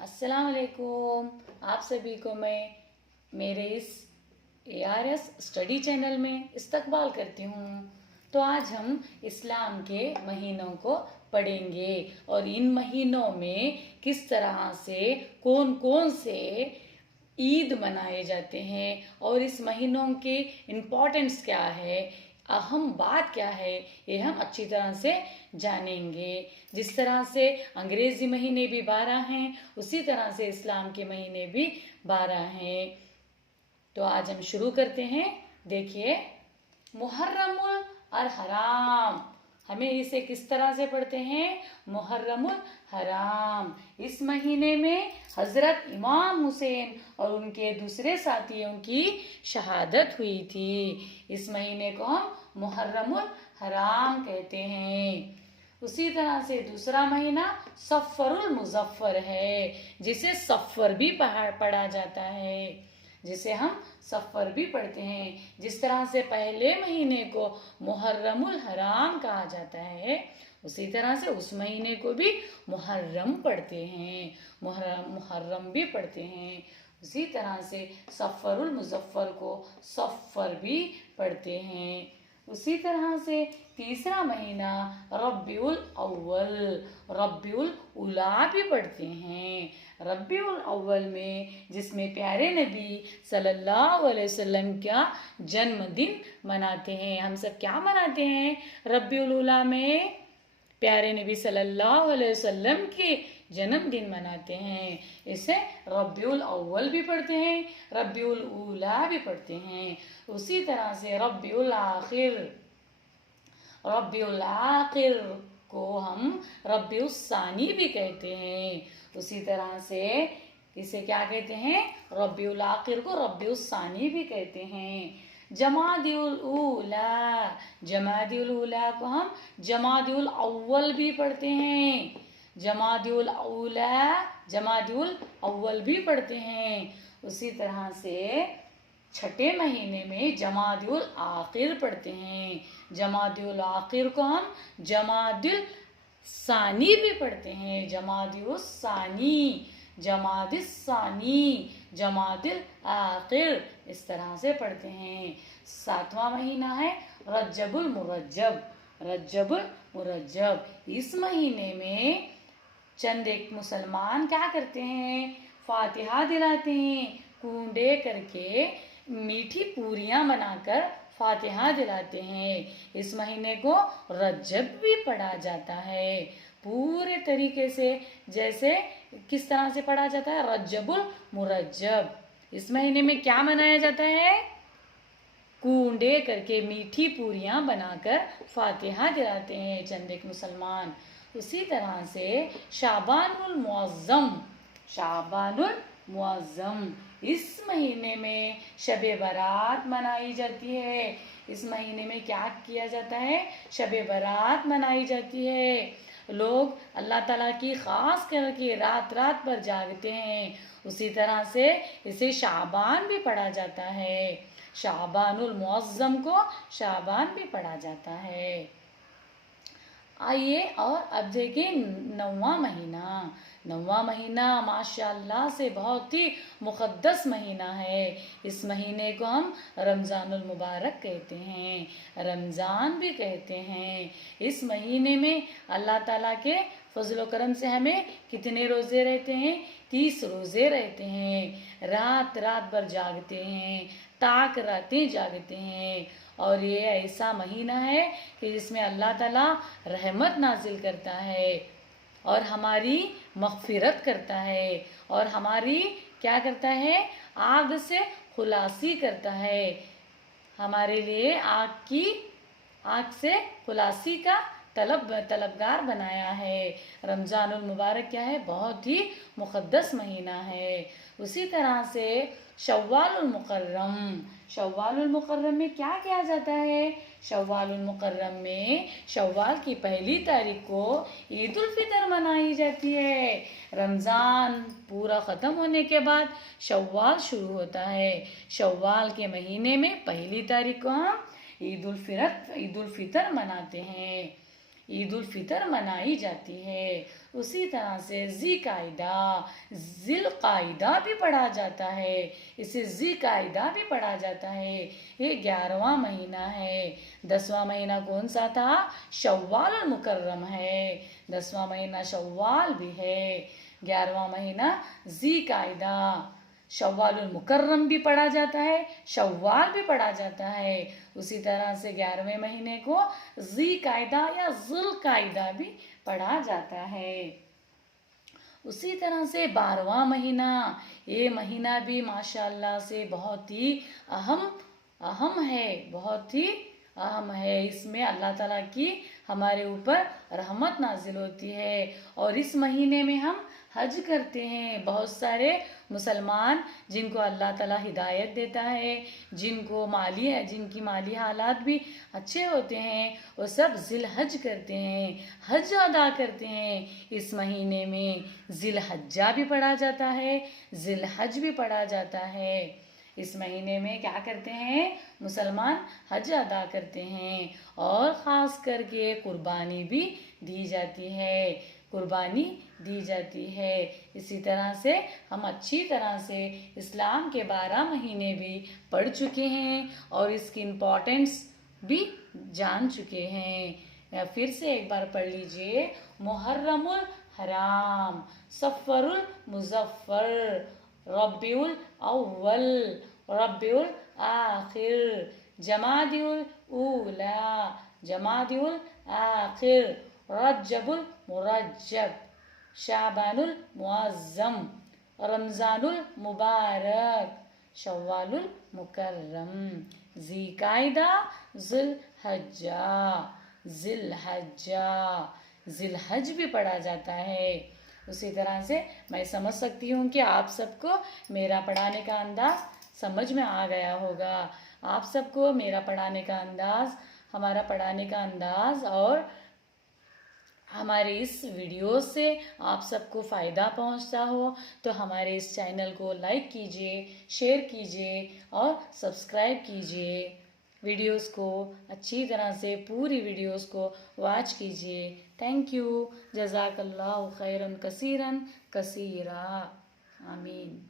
अस्सलाम वालेकुम। आप सभी को मैं मेरे इस ARS स्टडी चैनल में इस्तकबाल करती हूँ। तो आज हम इस्लाम के महीनों को पढ़ेंगे और इन महीनों में किस तरह से कौन कौन से ईद मनाए जाते हैं और इस महीनों के इम्पोर्टेंस क्या है, अहम बात क्या है, ये हम अच्छी तरह से जानेंगे। जिस तरह से अंग्रेजी महीने भी 12 हैं, उसी तरह से इस्लाम के महीने भी 12 हैं। तो आज हम शुरू करते हैं। देखिए, मुहर्रमुल और हराम, हमें इसे किस तरह से पढ़ते हैं? मुहर्रमुल हराम। इस महीने में हजरत इमाम हुसैन और उनके दूसरे साथियों की शहादत हुई थी। इस महीने को हम मुहर्रमुल हराम कहते हैं। उसी तरह से दूसरा महीना सफ़रुल मुज़फ़्फ़र है, जिसे सफ़र भी पढ़ा जाता है, जिसे हम सफ़र भी पढ़ते हैं। जिस तरह से पहले महीने को मुहर्रमुल हराम कहा जाता है, उसी तरह से उस महीने को भी मुहर्रम पढ़ते हैं, मुहर्रम भी पढ़ते हैं। उसी तरह से सफ़रुल मुज़फ़्फ़र को सफ़र भी पढ़ते हैं। उसी तरह से तीसरा महीना रब्बिउल अव्वल, रब्बिउल उला भी पढ़ते हैं। रब्बिउल अव्वल में, जिसमें प्यारे नबी सल्लल्लाहु अलैहि वसल्लम का जन्मदिन मनाते हैं। हम सब क्या मनाते हैं रब्बिउल उला में? प्यारे नबी सल्लल्लाहु अलैहि वसल्लम के जन्मदिन मनाते हैं। इसे रब्बिउल अव्वल भी पढ़ते हैं, रब्बिउल उला भी पढ़ते हैं। उसी तरह से रब्बिउल आखिर, रब्बिउल आखिर को हम रब्बिउल सानी भी कहते हैं। उसी तरह से इसे क्या कहते हैं? रब्बिउल आखिर को रब्बिउल सानी भी कहते हैं। जमादिउल ऊला, जमादिउल ऊला को हम जमादिउल अव्वल भी पढ़ते हैं। जमादिउल ऊला, जमादिउल अव्वल भी पढ़ते हैं। उसी तरह से छठे महीने में जमादिउल आखिर पढ़ते हैं। जमादिउल आखिर को हम जमादिउल सानी भी पढ़ते हैं। जमादिउल सानी, जमादिल सानी, जमादिल आखिर, इस तरह से पढ़ते हैं। सातवां महीना है रज्जबुल मुरज्जब, रज्जबुल मुरज्जब। इस महीने में चंद एक मुसलमान क्या करते हैं? फातिहा दिलाते हैं, कूंडे करके मीठी पूरियां बनाकर फातिहा दिलाते हैं। इस महीने को रज्जब भी पढ़ा जाता है पूरे तरीके से। जैसे किस तरह से पढ़ा जाता है? रज्जबुल मुरज्जब। इस महीने में क्या मनाया जाता है? कूंडे करके मीठी पूरियां बनाकर फातिहा दिलाते हैं चंद एक मुसलमान। उसी तरह से शाबानुल मुअज्जम, शाबानुल मुअज्जम, इस महीने में शबे बारात मनाई जाती है। इस महीने में क्या किया जाता है? शबे बारात मनाई जाती है। लोग अल्लाह ताला की खास करके रात रात पर जागते हैं। उसी तरह से इसे शाबान भी पढ़ा जाता है। शाबानुल मुअज्जम को शाबान भी पढ़ा जाता है। आइए और अब देखें नौवां महीना। नौवां महीना माशाअल्लाह से बहुत ही मुक़द्दस महीना है। इस महीने को हम रमज़ानुल मुबारक कहते हैं, रमज़ान भी कहते हैं। इस महीने में अल्लाह ताला के फजल करम से हमें कितने रोज़े रहते हैं? 30 रोज़े रहते हैं। रात रात भर जागते हैं, ताक रातें जागते हैं। और ये ऐसा महीना है कि जिसमें अल्लाह ताला रहमत नाजिल करता है और हमारी मग़फ़िरत करता है और हमारी क्या करता है? आग से खुलासी करता है। हमारे लिए आग से खुलासी का तलबगार बनाया है। रमज़ानुल मुबारक क्या है? बहुत ही मुक़द्दस महीना है। उसी तरह से शव्वालुल मुकर्रम, शव्वालुल मुकर्रम में क्या किया जाता है? शव्वालुल मुकर्रम में शव्वाल की पहली तारीख को ईद उल फितर मनाई जाती है। रमज़ान पूरा ख़त्म होने के बाद शव्वाल शुरू होता है। शव्वाल के महीने में पहली तारीख को हम ईद उल फितर मनाते हैं। ईद उल फितर मनाई जाती है। उसी तरह से ज़िकाइदा, ज़िलकाइदा भी पढ़ा जाता है। इसे ज़िकाइदा भी पढ़ा जाता है। ये 11वां महीना है। 10वां महीना कौन सा था? शव्वाल और मुकर्रम है। 10वां महीना शव्वाल भी है। 11वां महीना ज़िकाइदा। शव्वाल और मुकर्रम भी पढ़ा जाता है, शव्वाल भी पढ़ा जाता है। उसी तरह से 11वें महीने को ज़िकाइदा या ज़ुल्काइदा भी पढ़ा जाता है। उसी तरह से 12वां महीना, ये महीना भी माशाअल्लाह से बहुत ही अहम अहम है, बहुत ही अहम है। इसमें अल्लाह ताला की हमारे ऊपर रहमत नाजिल होती है। और इस महीने में हम हज करते हैं। बहुत सारे मुसलमान जिनको अल्लाह ताला हिदायत देता है, जिनकी माली हालात भी अच्छे होते हैं, वो सब जिल हज करते हैं, हज अदा करते हैं। इस महीने में जिल हज्जा भी पढ़ा जाता है, जिल हज भी पढ़ा जाता है। इस महीने में क्या करते हैं? मुसलमान हज अदा करते हैं और ख़ास करके कुर्बानी भी दी जाती है, कुर्बानी दी जाती है। इसी तरह से हम अच्छी तरह से इस्लाम के 12 महीने भी पढ़ चुके हैं और इसकी इम्पोर्टेंस भी जान चुके हैं। फिर से एक बार पढ़ लीजिए। मुहर्रमुल हराम, सफ़रुल मुज़फ़्फ़र, रब्बिउल अव्वल, रब्बिउल आखिर, जमादिउल ऊला, जमादिउल आखिर, रज्जबुल मुरज्जब, शाबानुल मुअज़्ज़म, रमज़ानुल मुबारक, शव्वालुल मुकर्रम, ज़िकाइदा, ज़ुल्हज्जा, ज़िलहज्जा, ज़िलहज भी पढ़ा जाता है। उसी तरह से मैं समझ सकती हूँ कि आप सबको मेरा पढ़ाने का अंदाज़ समझ में आ गया होगा। आप सबको मेरा पढ़ाने का अंदाज़, हमारा पढ़ाने का अंदाज़ और हमारे इस वीडियो से आप सबको फ़ायदा पहुंचता हो तो हमारे इस चैनल को लाइक कीजिए, शेयर कीजिए और सब्सक्राइब कीजिए। वीडियोस को अच्छी तरह से पूरी वीडियोस को वॉच कीजिए। Thank you. जज़ाकल्लाहु खैरन कसीरन कसीरा। आमीन।